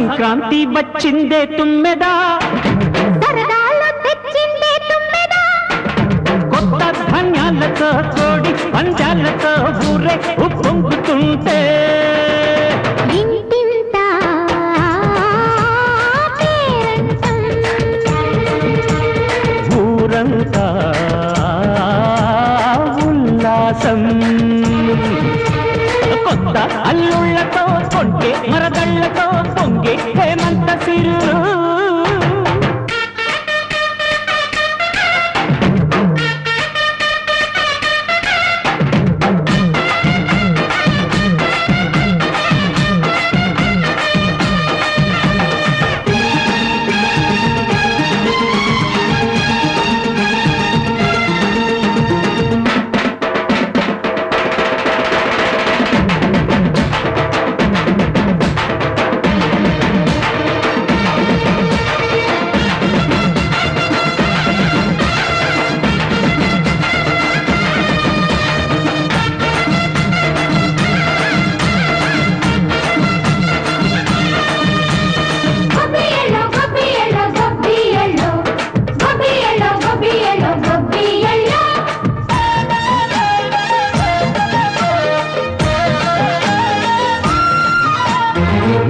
సంక్రాంతి వచ్చిందే తుమ్మెదా సరదాలు తెచ్చిందే తుమ్మెదా కొత్త ధాన్యాలతో కోడి పంచాలతో ఊరే ఉప్పొంగుతుంటే ఇంటింత పేరంటం ఊరంతా ఉల్లాసం కొత్త అల్లుళ్లతో కొంటే మరదళ్లతో పొంగే హేమంత సిరు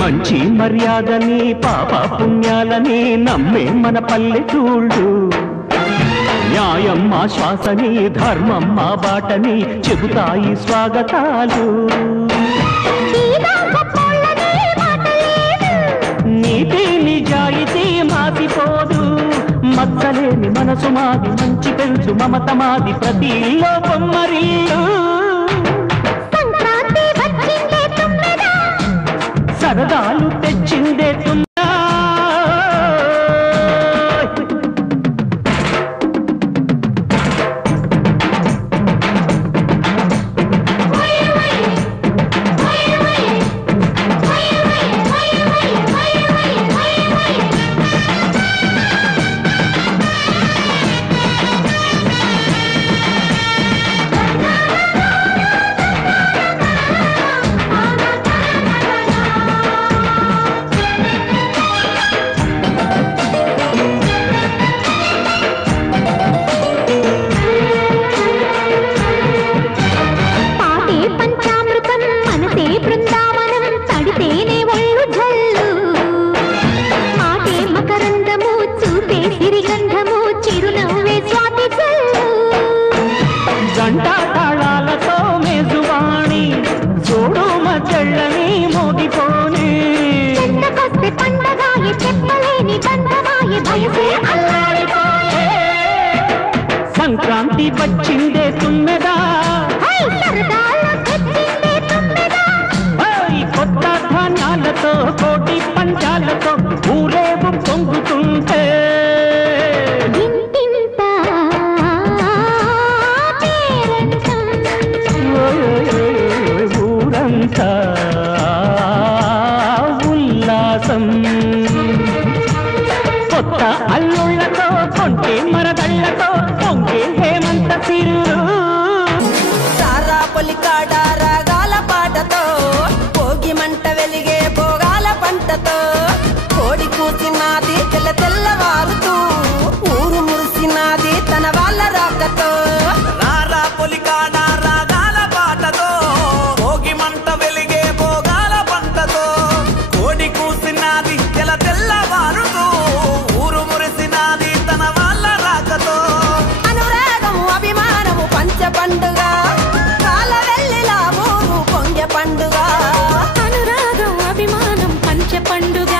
మంచి మర్యాదని పాప పుణ్యాలని నమ్మే మన పల్లెటూళ్ళు న్యాయం మా శ్వాసని ధర్మం మా బాటని చెబుతాయి స్వాగతాలు నీతి నిజాయితీ మాసిపోదు మచ్చలేని మనసు మాది మంచి పెంచు మమత మాది ప్రతి ఇల్లో బొమ్మరిల్లు సరదాలు తెచ్చిందే తుమ్మెదా గంటా తాళాలతో మేజువాణి చూడు మజళ్ళని మోగిపోని సంక్రాంతి వచ్చిందే తుమ్మెదా కొత్త ధాన్యాలతో కోటి పంచాలతో ఊరేగు పొంగుతుంటే ఊరంతా ఉల్లాసం కొత్త అల్లుళ్లతో కొంటే మరదళ్లతో పొంగే హేమంత సిరు సారా పొలికాడ రాగాల పాటతో భోగి మంట వెలిగే భోగాల పంటతో కోడి కూసినాది తెల్ల తెల్లవారుతూ ఊరు మురిసినాది తన వాళ్ళ రాకతో రారా పొలికాడ రాగాల పాటతో భోగి మంట వెలిగే భోగాల పంటతో కోడి కూసినాది తెల్ల తెల్లవారుతూ ఊరు మురిసినాది తన వాళ్ళ రాకతో అనురాగము అభిమానము పంచ పండుగ కాల వెళ్ళిలా ఊరు పొంగె పండుగ అనురాగం అభిమానం పంచ పండుగ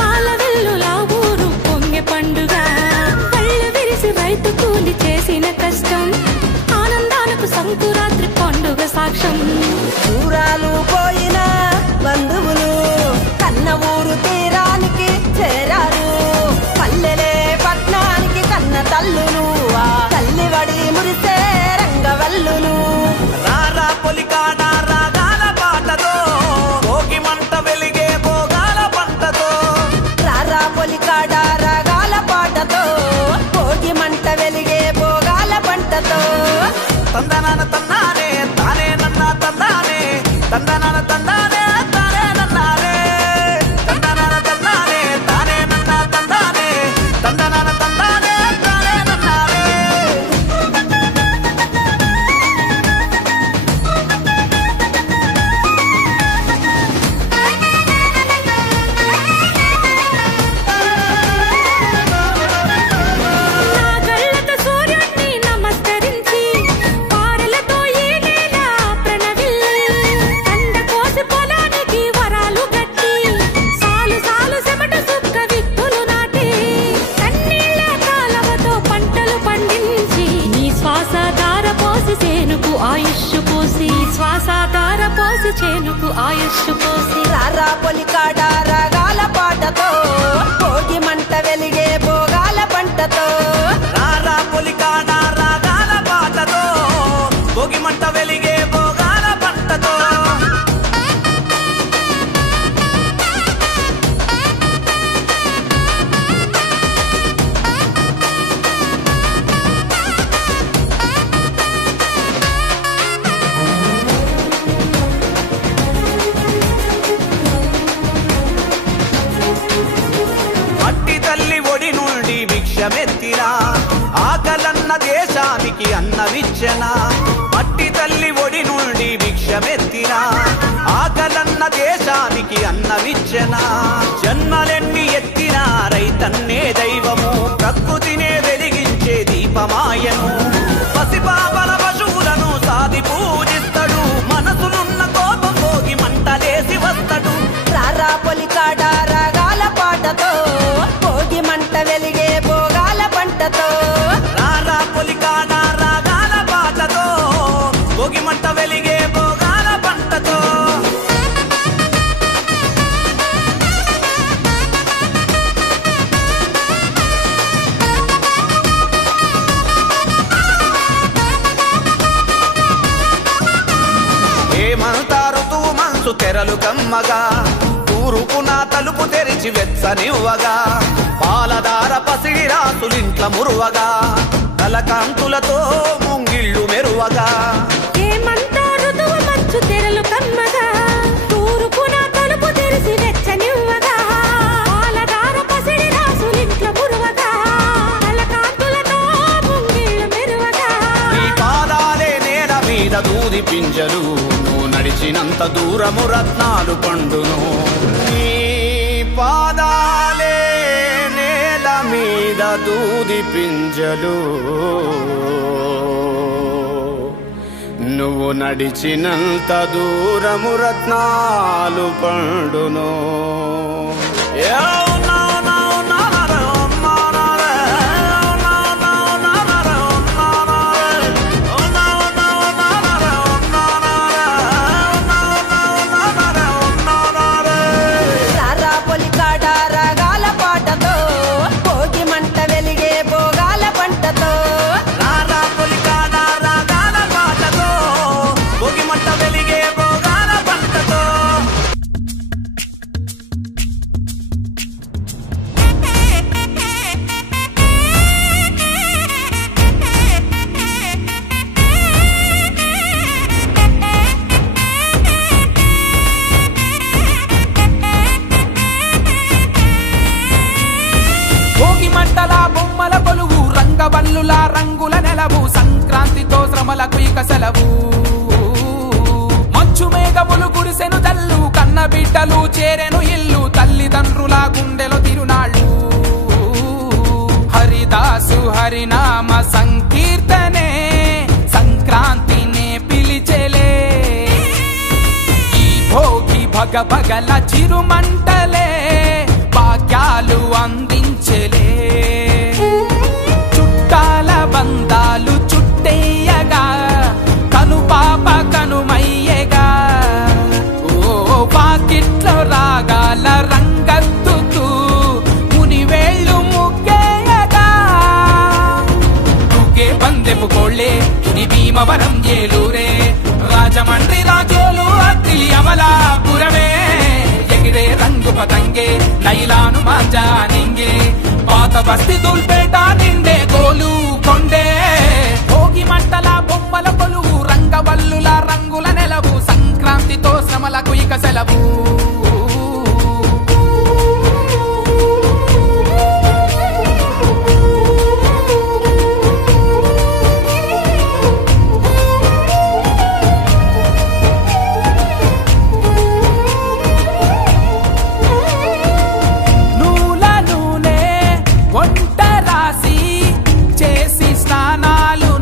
పాల వెల్లులా ఊరు పొంగె పండుగ కళ్ళు విరిసి రైతు కూలి చేసిన కష్టం ఆనందాలకు సంకురాత్రి పండుగ సాక్ష్యం దూరాలు పోయిన బంధువులు కన్న ఊరు తీరానికి చేరారు పల్లెలే పట్నానికి కన్న తల్లులు ఆ తల్లి వడి మురిసే రంగవల్లులు రారా పొలికాడ రాగాల పాటతో భోగి మంట వెలిగే భోగాల పంటతో రారా పొలికాడ రాగాల పాటతో భోగి మంట వెలిగే భోగాల పంటతో తందనాన తందానే తానే నన్న తందానే తందనాన చేనుకు ఆయుష్షు పోసి రారా పొలికాడ రాగాల పాటతో భోగి మంట వెలిగే భోగాల పంటతో రారా పొలికాడ రాగాల పాటతో భోగి మంట వెలిగే భోగాల పంటతో మట్టి తల్లి ఒడి నుండి భిక్షమెత్తినా ఆకలన్న దేశానికి అన్నమిచ్చనా మట్టి తల్లి ఒడి నుండి భిక్షమెత్తినా ఆకలన్న దేశానికి అన్నమిచ్చనా జన్మలెన్ని ఎత్తినా రైతన్నే దైవము ప్రకృతినే వెలిగించే దీపమాయను పసిపాపల పశువులను సాది పూజిస్తాడు మనసులున్న కోపం భోగి మంటలేసి వస్తాడు రారా పొలికాడ రాగాల పాటతో భోగి మంట వెలిగే భోగాల పంటతో రారా పొలికాడ రాగాల పాటతో భోగి మంట వెలిగే భోగాల పంటతో ఏమంతా ఋతువు మనసు తెరలు కమ్మగా తూరుపున తలుపు తెరిచి వెచ్చనివ్వగా పాలదార పసిడి రాసులింట్ల మురువగా కలకాంతులతో ముంగిళ్ళు మెరువగా ఏమంతా ఋతువు మంచు తెరలు కమ్మగా తూర్పున తలుపు తెరిసి వెచ్చనివ్వగా పాలదార పసిడి రాసులింట్ల మురువగా కలకాంతులతో ముంగిళ్ళు మెరువగా నీ పాదాలే నేల మీద దూది పింజలు నువ్వు నడిచినంత దూరము రత్నాలు పండును నీ పాదాలే నేల మీద దూది పింజలు నువ్వు నడిచినంత దూరము రత్నాలు పండును రారా పొలికాడ రాగాల పాటతో భోగి మంట వెలిగే భోగాల పంటతో రారా పొలికాడ రాగాల పాటతో భోగి మంట వెలిగే భోగాల పంటతో భోగి మంటల బొమ్మల కొలువు రంగవల్లుల రంగుల నెలవు సంక్రాంతితో శ్రమలకు ఇక సెలవు మంచు మేఘములు గురిసెను జల్లు కన్న బిడ్డలు చేరెను ఇల్లు తల్లిదండ్రుల గుండెలో తిరునాళ్ళు హరిదాసు హరినామ సంకీర్తనే సంక్రాంతినే పిలిచెలే ఈ భోగి భగ భగల చిరుమంటలే భాగ్యాలు అందించలే చుట్టాల బంధాలు చుట్టేయగా కనుపాప కనుమయ్యగా ఓ వాకిట్లో రాగాల రంగత్తుతూ మునివేళ్ళు ముగ్గేయగా తూకే పందెపు కోళ్ళే తుని భీమవరం ఏలూరే రాజమండ్రి రాజోలు అత్తిలి అమలాపురమే ఎగిరే రంగు పతంగే నైలాను మాంజా నింగే పాత బస్తి దూల్పేట నిండే గోలు కొండే భోగి మంటల బొమ్మల కొలువు రంగవల్లుల రంగుల నెలవు సంక్రాంతితో శ్రమలకు ఇక సెలవు నూల నూనె వంట రాసి చేసి స్నానాలు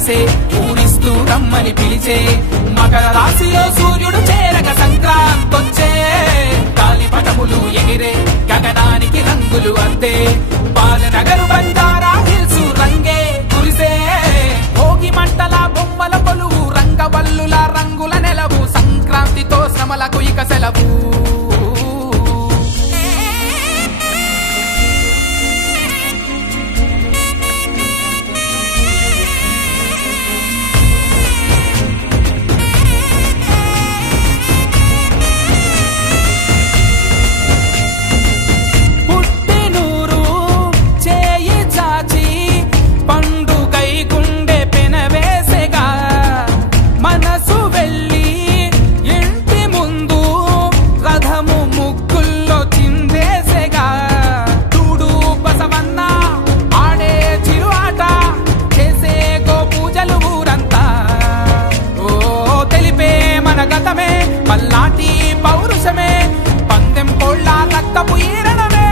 మెరిసే ఊరిస్తూ రమ్మని పిలిచే మకర రాశిలో సూర్యుడు చేరగ సంక్రాంతొచ్చే గాలిపటములు ఎగిరే గగనానికి రంగులు అద్దే బాలనగరు బంజారా హిల్స్ రంగే కురిసే భోగి మంటల బొమ్మల కొలువు రంగవల్లుల రంగుల నెలవు సంక్రాంతితో శ్రమలకు ఇక సెలవు పల్లాటి పౌరుషమే పందెం కోళ్ళ రక్తపు ఈరణమే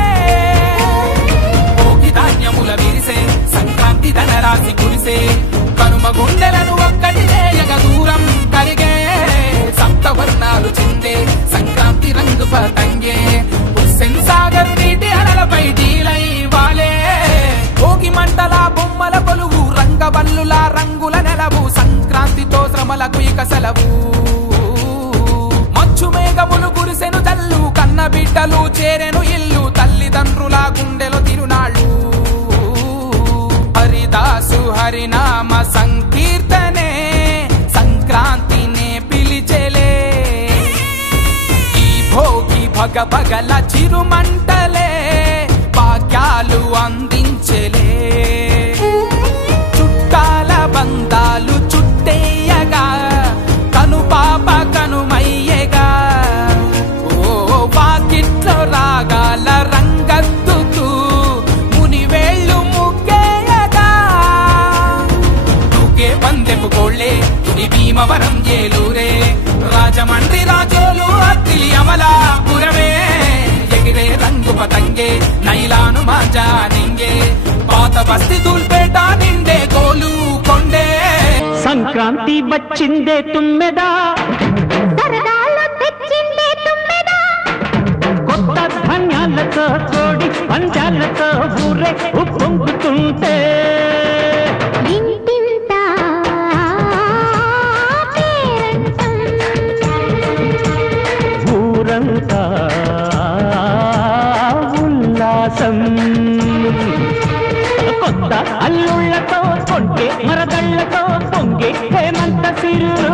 భోగి ధాన్యముల విరిసే సంక్రాంతి ధనరాశి కురిసే కనుమ గుండెలను ఒక్కటి చేయగ దూరం కరిగే సప్తవర్ణాలు చిందే సంక్రాంతి రంగు పతంగే హుస్సేన్ సాగర్ నీటి అలలపై డీలై వాలే భోగి మంటల బొమ్మల కొలువు రంగవల్లుల రంగుల నెలవు సంక్రాంతితో శ్రమలకు ఇక సెలవు మేఘములు కురిసెను జల్లు కన్న బిడ్డలు చేరెను ఇల్లు తల్లిదండ్రుల గుండెలో తిరునాళ్ళు హరిదాసు హరినామ సంకీర్తనే సంక్రాంతినే పిలిచెలే ఈ భోగి భగ భగల చిరుమంటలే భాగ్యాలు అందించెలే చుట్టాల బంధాలు చుట్టేయగా కను పాప కనుమయ్యేగా వాకిట్లో రాగాల రంగద్దుతూ మునివేళ్ళు ముగ్గేయగా తూకే పందెపు కోళ్ళే తుని భీమవరం ఏలూరే రాజమండ్రి రాజోలు అత్తిలి అమలాపురమే ఎగిరే రంగు పతంగే నైలాను మాంజా నింగే పాత బస్తి తూల్పేట నిండే గోలు కొండే సంక్రాంతి వచ్చిందే తుమ్మెదా సరదాలు తెచ్చిందే తుమ్మెదా కొత్త ధాన్యాలతో కోడి పంచాలతో ఊరే ఉప్పొంగుతుంటే ఇంటింత పేరంటం ఊరంతా ఉల్లాసం కొత్త అల్లుళ్లతో కొంటే మరదళ్లతో పొంగే హేమంత సిరులు